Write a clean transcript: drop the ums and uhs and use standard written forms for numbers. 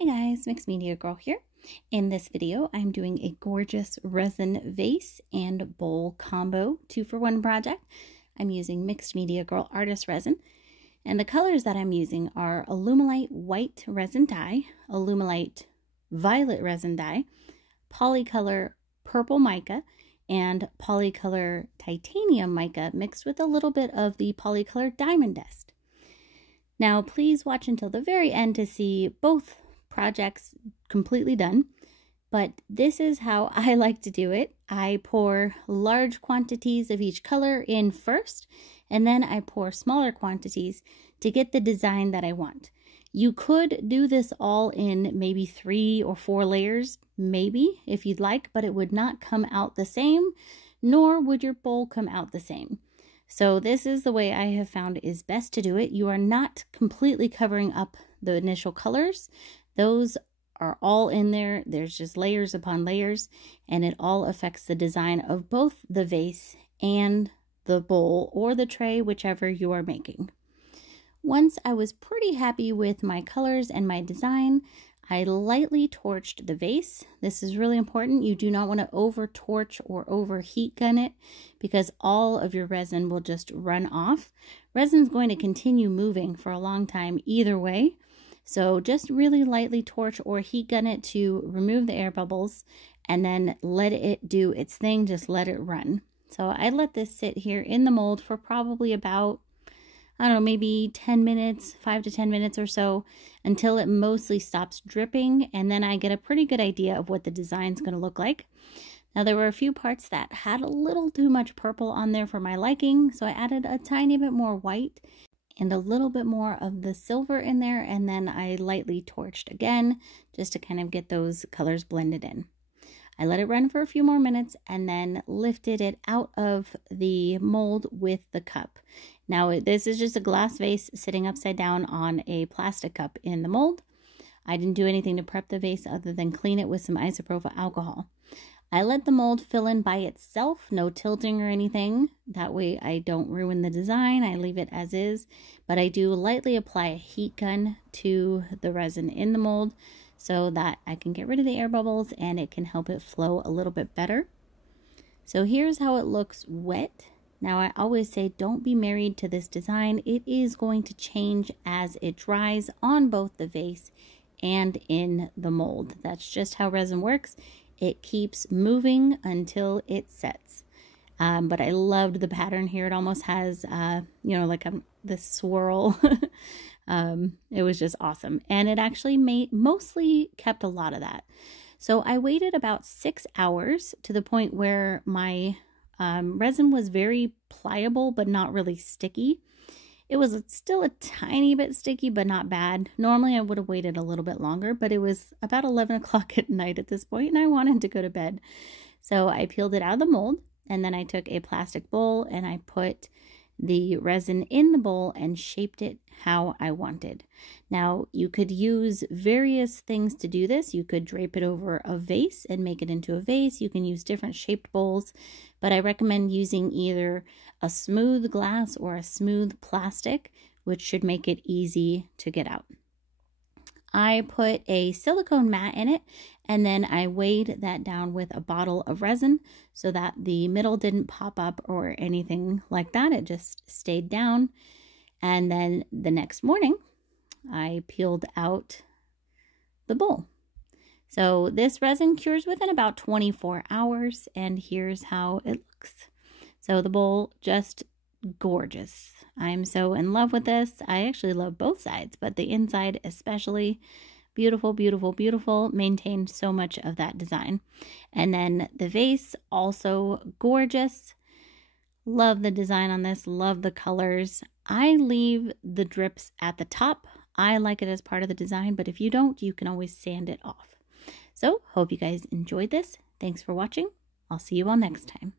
Hey guys, Mixed Media Girl here. In this video, I'm doing a gorgeous resin vase and bowl combo 2-for-1 project. I'm using Mixed Media Girl Artist Resin, and the colors that I'm using are Alumilite White Resin Dye, Alumilite Violet Resin Dye, Polycolor Purple Mica, and Polycolor Titanium Mica mixed with a little bit of the Polycolor Diamond Dust. Now, please watch until the very end to see both projects completely done, but this is how I like to do it. I pour large quantities of each color in first, and then I pour smaller quantities to get the design that I want. You could do this all in maybe 3 or 4 layers, maybe, if you'd like, but it would not come out the same, nor would your bowl come out the same. So this is the way I have found is best to do it. You are not completely covering up the initial colors. Those are all in there. There's just layers upon layers, and it all affects the design of both the vase and the bowl or the tray, whichever you are making. Once I was pretty happy with my colors and my design, I lightly torched the vase. This is really important. You do not want to over torch or over heat gun it because all of your resin will just run off. Resin's going to continue moving for a long time either way. So just really lightly torch or heat gun it to remove the air bubbles and then let it do its thing. Just let it run. So I let this sit here in the mold for probably about, I don't know, maybe 10 minutes, 5 to 10 minutes or so until it mostly stops dripping. And then I get a pretty good idea of what the design's going to look like. Now there were a few parts that had a little too much purple on there for my liking. So I added a tiny bit more white and a little bit more of the silver in there, and then I lightly torched again just to kind of get those colors blended in. I let it run for a few more minutes and then lifted it out of the mold with the cup. Now this is just a glass vase sitting upside down on a plastic cup in the mold. I didn't do anything to prep the vase other than clean it with some isopropyl alcohol. I let the mold fill in by itself, no tilting or anything. That way I don't ruin the design. I leave it as is, but I do lightly apply a heat gun to the resin in the mold so that I can get rid of the air bubbles and it can help it flow a little bit better. So here's how it looks wet. Now I always say don't be married to this design. It is going to change as it dries on both the vase and in the mold. That's just how resin works. It keeps moving until it sets. But I loved the pattern here. It almost has, you know, like this swirl. It was just awesome. And it actually mostly kept a lot of that. So I waited about 6 hours to the point where my resin was very pliable, but not really sticky. It was still a tiny bit sticky, but not bad. Normally I would have waited a little bit longer, but it was about 11 o'clock at night at this point, and I wanted to go to bed. So I peeled it out of the mold, and then I took a plastic bowl and I put the resin in the bowl and shaped it how I wanted. Now, you could use various things to do this. You could drape it over a vase and make it into a vase. You can use different shaped bowls, but I recommend using either a smooth glass or a smooth plastic, which should make it easy to get out. I put a silicone mat in it, and then I weighed that down with a bottle of resin so that the middle didn't pop up or anything like that. It just stayed down. And then the next morning, I peeled out the bowl. So this resin cures within about 24 hours, and here's how it looks. So the bowl, just gorgeous. I'm so in love with this. I actually love both sides, but the inside especially. Beautiful, beautiful, beautiful. Maintained so much of that design. And then the vase, also gorgeous. Love the design on this. Love the colors. I leave the drips at the top. I like it as part of the design, but if you don't, you can always sand it off. So, hope you guys enjoyed this. Thanks for watching. I'll see you all next time.